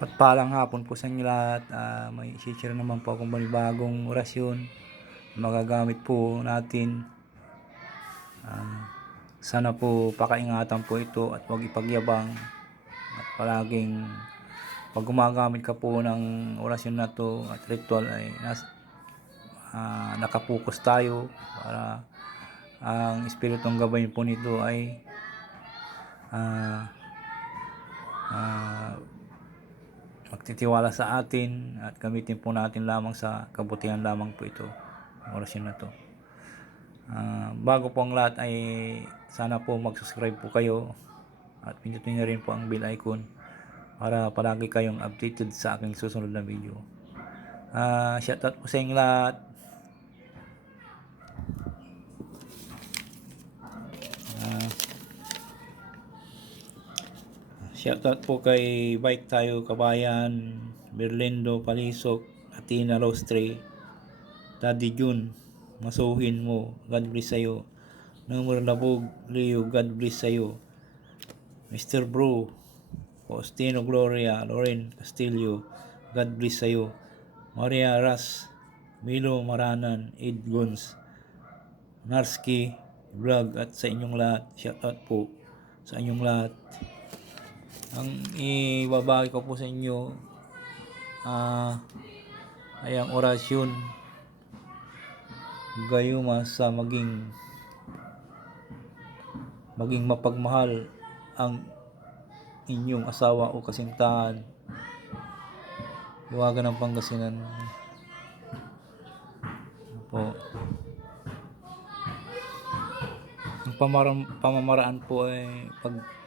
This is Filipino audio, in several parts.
Patpalang hapon po sa inyo lahat. Ah, may share naman po akong panibagong orasyon magagamit po natin. Ah, sana po pakaingatan po ito at huwag ipagyabang. At palaging pag gumagamit ka po ng orasyon na to at ritual ay nas, ah, nakapokus tayo para ang espiritong gabayin po nito ay ah, ah, magtitiwala sa atin at gamitin po natin lamang sa kabutihan lamang po ito ang orasyon na to. Ah, bago po ang lahat ay sana po mag-subscribe po kayo at pindutin niyo rin po ang bell icon para palagi kayong updated sa aking susunod na video. Ah, shoutout po sa inyo lahat Shoutout po kay Bike Tayo Kabayan, Berlindo Palisok, Atina Rostre, Daddy Jun, Masuhin mo, God bless sa'yo. Numero Labog, Leo, God bless sa'yo. Mr. Bro, Faustino Gloria, Loren Castillo, God bless sa'yo. Maria Ras, Milo Maranan, Ed Gons, Narski, Vlog at sa inyong lahat. Shoutout po sa inyong lahat. Ang ibabagi ko po sa inyo ah ay ang orasyon. Gayuma sa maging maging mapagmahal ang inyong asawa o kasintahan. Iwagan ng Pangasinan. Po ang pamamaraan po ay pag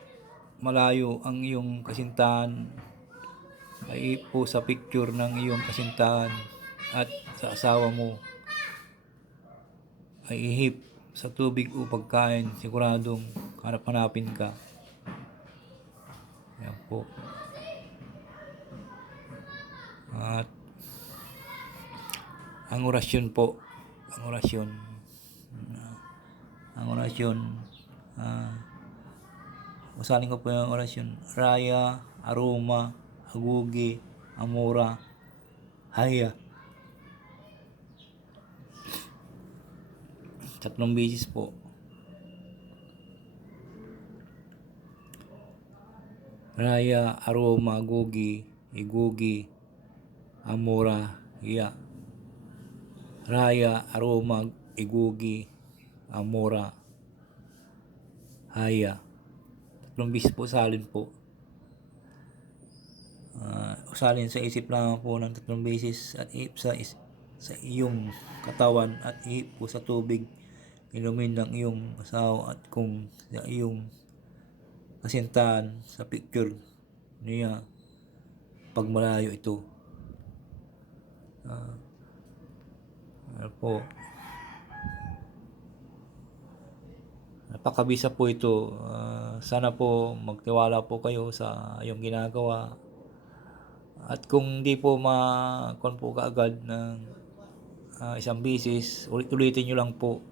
malayo ang iyong kasintahan. Ay po sa picture ng iyong kasintahan at sa asawa mo. Ay ihip sa tubig o pagkain siguradong hanap-hanapin ka. Yan po. At ang orasyon po ang orasyon. Ang orasyon ah Usalin ko po yung orasyon. Raya, aroma, agugi, amora, haya. Tatlong beses po. Raya, aroma, agugi, igugi, amora, hiya. Raya, aroma, igugi, amora, haya tatlong bis po salin po. Ah, usalin sa isip lamang po ng tatlong beses at ihip sa, is, sa iyong katawan at ihip po sa tubig. Inumin ng iyong asawa at kung sa iyong kasintahan sa picture niya pag malayo ito. Ah, ano po. Napakabisa po ito. Ah, sana po magtiwala po kayo sa iyong ginagawa. At kung di po ma kon po kaagad ng ah, isang bisis, ulit-ulitin nyo lang po.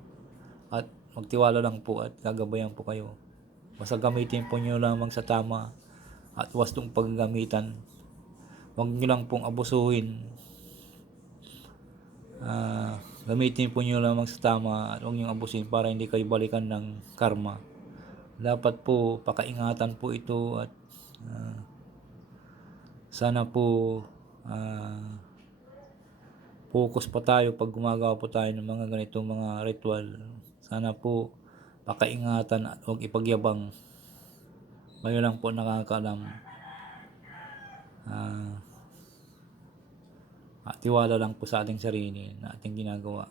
At magtiwala lang po at gagabayan po kayo. Basta gamitin po nyo lamang sa tama at wastong paggamitan. Huwag nyo lang pong abusuhin. Ah, gamitin po nyo lamang sa tama at huwag nyo abusin para hindi kayo balikan ng karma. Dapat po pakaingatan po ito at ah, sana po ah, focus pa tayo pag gumagawa po tayo ng mga ganitong mga ritual. Sana po pakaingatan at huwag ipagyabang. Kayo lang po nakakaalam. At tiwala lang po sa ating sarili na ating ginagawa.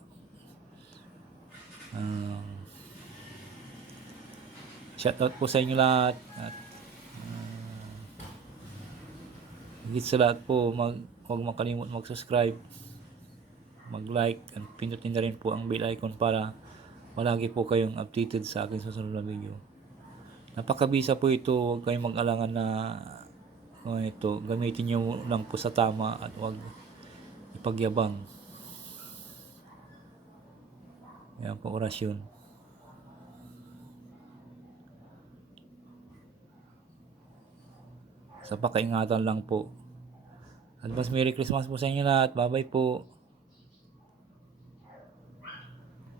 Um, shoutout po sa inyo lahat at uh, higit sa lahat po mag, huwag makalimut mag-subscribe mag-like at pindutin na rin po ang bell icon para palagi po kayong updated sa aking susunod na video. Napakabisa po ito, huwag kayong mag-alangan na ano ito, gamitin nyo lang po sa tama at huwag ipagyabang. Yan po orasyon. Sa pakaingatan lang po. Advance Merry Christmas po sa inyo lahat. Bye-bye po.